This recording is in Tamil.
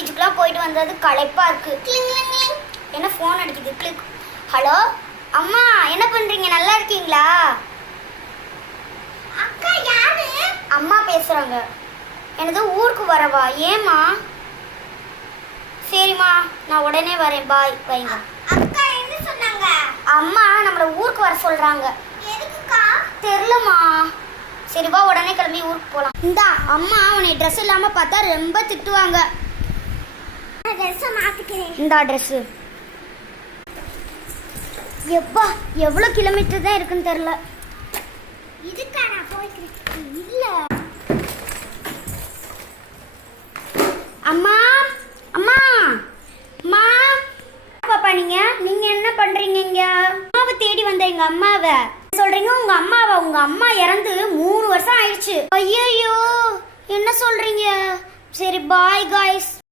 பீச்சுக்குலாம் போயிட்டு வந்தது களைப்பா இருக்கு. என்ன ஃபோன் அடிக்குது? கிளிக். ஹலோ அம்மா, என்ன பண்றீங்க? நல்லா இருக்கீங்களா? அக்கா யாரு? அம்மா பேசுறாங்க. எனது ஊருக்கு வரவா? ஏமா? சரிம்மா, நான் உடனே வரேன். பாய். வைங்க. அக்கா என்ன சொன்னாங்க? அம்மா நம்மள ஊருக்கு வர சொல்றாங்க. எதுக்குக்கா? தெரியலம்மா. சரி வா, உடனே கிளம்பி ஊருக்கு போலாம். இந்தா அம்மா உன்னை ட்ரெஸ் இல்லாம பார்த்தா ரொம்ப திட்டுவாங்க. ட்ரெஸ் மாத்திக்கிறேன். இந்தா ட்ரெஸ். எப்பா எவ்வளவு கிலோமீட்டர் தான் இருக்குன்னு தெரியல. இதுக்கா நான் போய்க்கிறேன். இல்ல அம்மா, அம்மா, அம்மா. பாப்பா நீங்க என்ன பண்றீங்க இங்க? அம்மாவை தேடி வந்த எங்க அம்மாவை சொல்றீங்க? உங்க அம்மாவா? உங்க அம்மா இறந்து 3 வருஷம் ஆயிடுச்சு. ஐயோ, என்ன சொல்றீங்க? சரி பாய் காய்ஸ்.